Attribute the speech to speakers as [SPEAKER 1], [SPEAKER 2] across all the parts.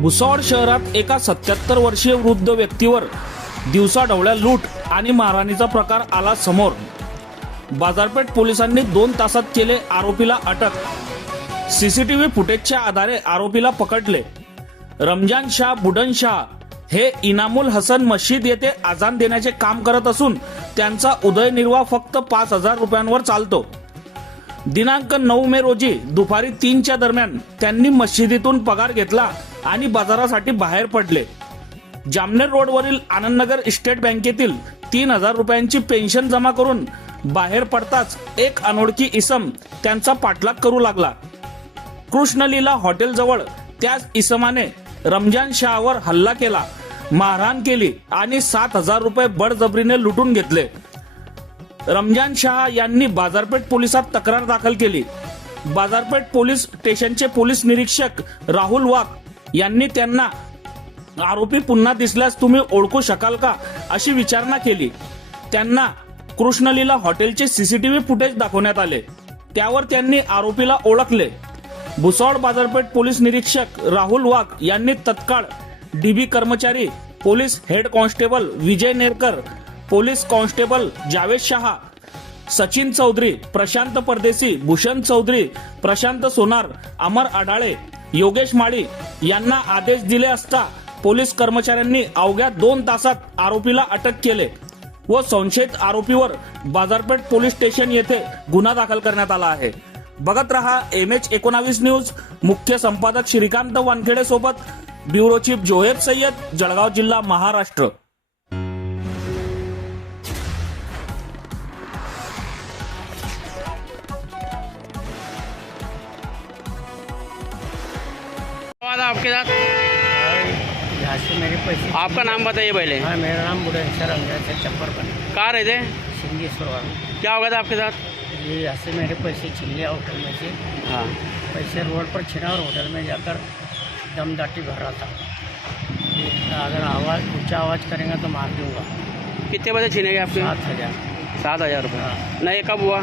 [SPEAKER 1] भुसावळ शहरात एका सत्याहत्तर वर्षीय वृद्ध व्यक्तीवर दिवसा ढवळ्या लूट आणि मारहाणीचा प्रकार आला समोर. बाजारपेठ पोलिसांनी दोन तासात केले आरोपीला अटक. सीसीटीव्ही फुटेजच्या आधारे आरोपीला पकडले. रमजान शाह बुडन शाह हे इनामुल हसन मशीद येथे आजान देण्याचे काम करत असून त्यांचा उदयनिर्वाह फक्त पाच हजार रुपयांवर चालतो. दिनांक नऊ मे रोजी दुपारी तीनच्या दरम्यान त्यांनी मशिदीतून पगार घेतला आणि बाजारासाठी बाहेर पडले. जामनेर रोडवरील आनंदनगर स्टेट बँकेतील तीन हजार रुपयांची पेन्शन जमा करून बाहेर पडताच एक अनोळखी इसम त्यांचा पाठलाग करू लागला. कृष्णलीला हॉटेलजवळ त्याच इसमाने रमजान शहावर हल्ला केला. मारहाण केली आणि सात हजार रुपये बडजबरीने लुटून घेतले. रमजान शाह यांनी बाजारपेठ पोलिसात तक्रार दाखल केली. बाजारपेठ पोलीस स्टेशनचे पोलीस निरीक्षक राहुल वाघ यांनी त्यांना आरोपी पुन्हा दिसल्यास तुम्ही ओळखू शकाल का अशी विचारणा केली. त्यांना कृष्णलीला हॉटेलचे सीसीटीव्ही फुटेज दाखवण्यात आले. त्यावर त्यांनी आरोपीला ओळखले. भुसावळ बाजारपेठ पोलीस निरीक्षक राहुल वाघ यांनी तत्काळ डीबी कर्मचारी police head constable Vijay Nerkar police constable Javed Shah Sachin Chaudhari Prashant Pardeshi Bhushan Chaudhari Prashant Sonar Amar Adhale Yogesh Mali यांना आदेश दिले असता पोलीस कर्मचाऱ्यांनी अवघ्या दोन तासात आरोपीला अटक केले व संशयित आरोपीवर बाजारपेठ पोलीस स्टेशन येथे गुन्हा दाखल करण्यात आला आहे. बघत रहा एम एच एकोणावीस न्यूज. मुख्य संपादक श्रीकांत वानखेडे सोबत ब्युरो चीफ जोहेब सय्यद जळगाव जिल्हा महाराष्ट्र.
[SPEAKER 2] आवाज़ आपके साथ?
[SPEAKER 3] यहाँ से मेरे पैसे
[SPEAKER 2] आपका नाम बताइए पहले।
[SPEAKER 3] हाँ मेरा नाम बुढ़ेश्वर अंग्रेज़ चप्पर बने
[SPEAKER 2] कहाँ रहे थे
[SPEAKER 3] सिंगेश्वर वाला
[SPEAKER 2] क्या हो गया था आपके साथ?
[SPEAKER 3] ये यहाँ से मेरे पैसे छीन लिया होटल में से।
[SPEAKER 2] हाँ।
[SPEAKER 3] पैसे रोड पर छीना और होटल में जाकर दम दाटी भर रहा था अगर आवाज़ ऊँचा आवाज़ करेंगे तो मार दूँगा।
[SPEAKER 2] कितने बजे छीने गए आपके?
[SPEAKER 3] सात हज़ार।
[SPEAKER 2] सात हज़ार रुपये
[SPEAKER 3] हाँ।
[SPEAKER 2] नहीं ये कब हुआ?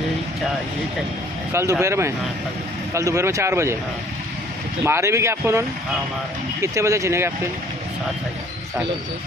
[SPEAKER 3] ये टाइम
[SPEAKER 2] कल दोपहर में?
[SPEAKER 3] हाँ कल।
[SPEAKER 2] कल दोपहर में चार बजे?
[SPEAKER 3] हाँ।
[SPEAKER 2] मारे भी क्या आपको उन्होंने
[SPEAKER 3] हाँ हमारा
[SPEAKER 2] कितने बजे छीने गए आपके
[SPEAKER 3] सात हज़ार
[SPEAKER 2] सात